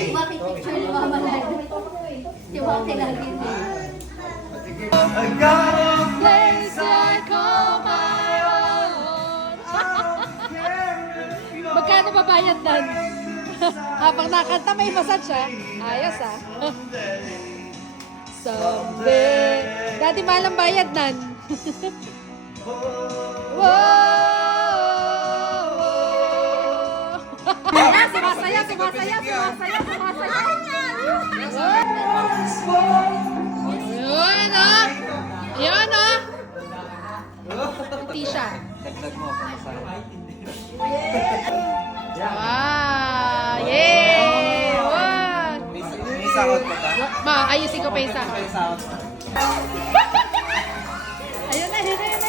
Bakit picture ni Mama lagi? Si Waki lagi din. I got a Place I call my own. Magkano babayad dan? Habang nakanta may massage siya. Ayos ah. Someday. Dati mahal ang bayad nan. Sumasaya, sumasaya, sumasaya, sumasaya. Yun ah. Yun ah. Hindi siya. Dagdag mo ako masaya. Wow! Yay! Wow! May sahod ka ba? Ma, ayusin ko pa yung sahod. May sahod ka. Ayun na, ayun na, ayun na.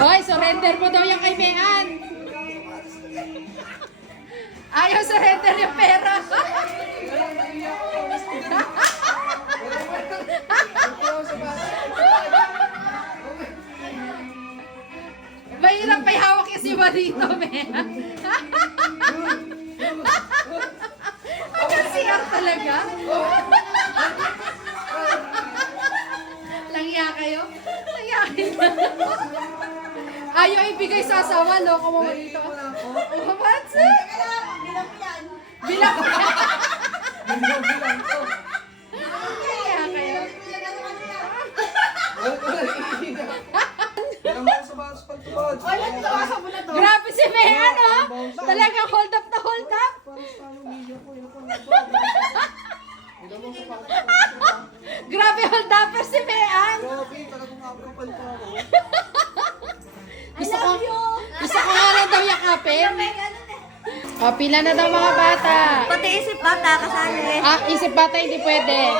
Hoy, surrender mo daw yung kay Mean. Ayaw surrender yung pera. Mahirap pa hawak yung si Marito, Mean. Ang siyar talaga. Langya kayo? Langya kayo. Ayaw ibigay sa asawa, no? Kumawa dito. Kumamatsi! Bilang yan. Bilang. Bilang ko. Langya kayo. Bilang mo sa mga pagtubod. Ay, nagtawasan mo na to. Grabe si Mean, oh! Talagang hold up na hold up. Grabe hold upper si Mean. Grabe, talagang makakapal pa ako. Gusto ko nga lang daw yakapin. O, pila na daw mga bata. Pati isip bata, kasali. Ah, isip bata hindi pwede.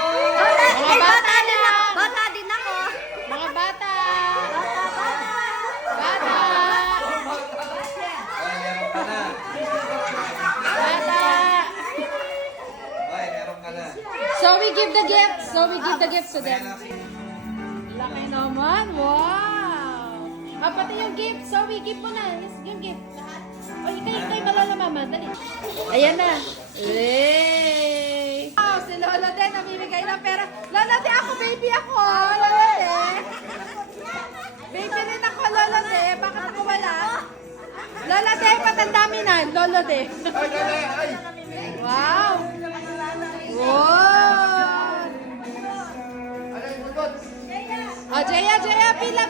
Mga bata na. Bata din ako. Mga bata. Bata. Bata. Ay, meron ka na. Bata. Ay, meron ka na. So we give the gifts. So we give the gifts to them. Laki naman. Wow. Ah, pati yung gift. So we give mo na. Yes, yung gift. O, ikay malala mama. Dali. Ayan na. Yay! Wow, si Lola din namimigay ng pera. Lola din ako, baby ako. Lola din. Baby rin ako, Lola din. Bakit ako wala? Lola din, patandami na. Lola din. Wow! Wow! Oh, Jaya, pila.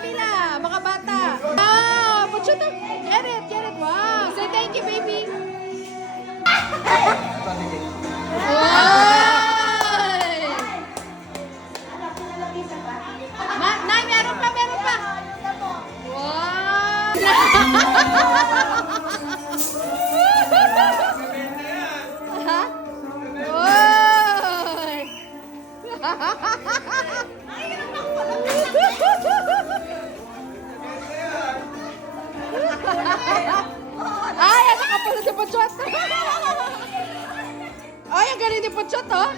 Mga bata. Ah, puchuto. Jared. Wow. Say thank you, baby. Wow! Nay, meron pa. Wow! Ha? Oy! Ay, anak ka pala si Pachot. Ay, ang galing ni Pachot, oh.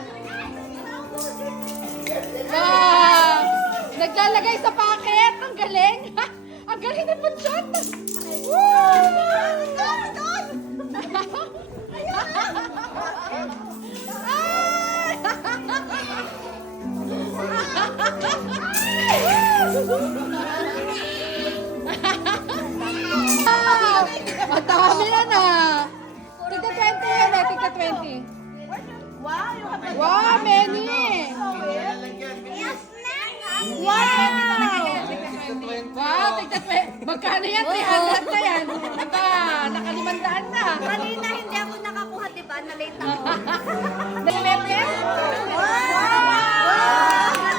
Wow! Naglalagay sa packet. Ang galing. Ang galing ni Pachot. Ang dami yan ah. Tigka 20 yan eh, tigka 20. Wow, many. Wow, tigka 20. Magkano yan? 300 na yan. Aba, nakalimandaan na. Kanina hindi ako nakakuha, diba? Na-late ako.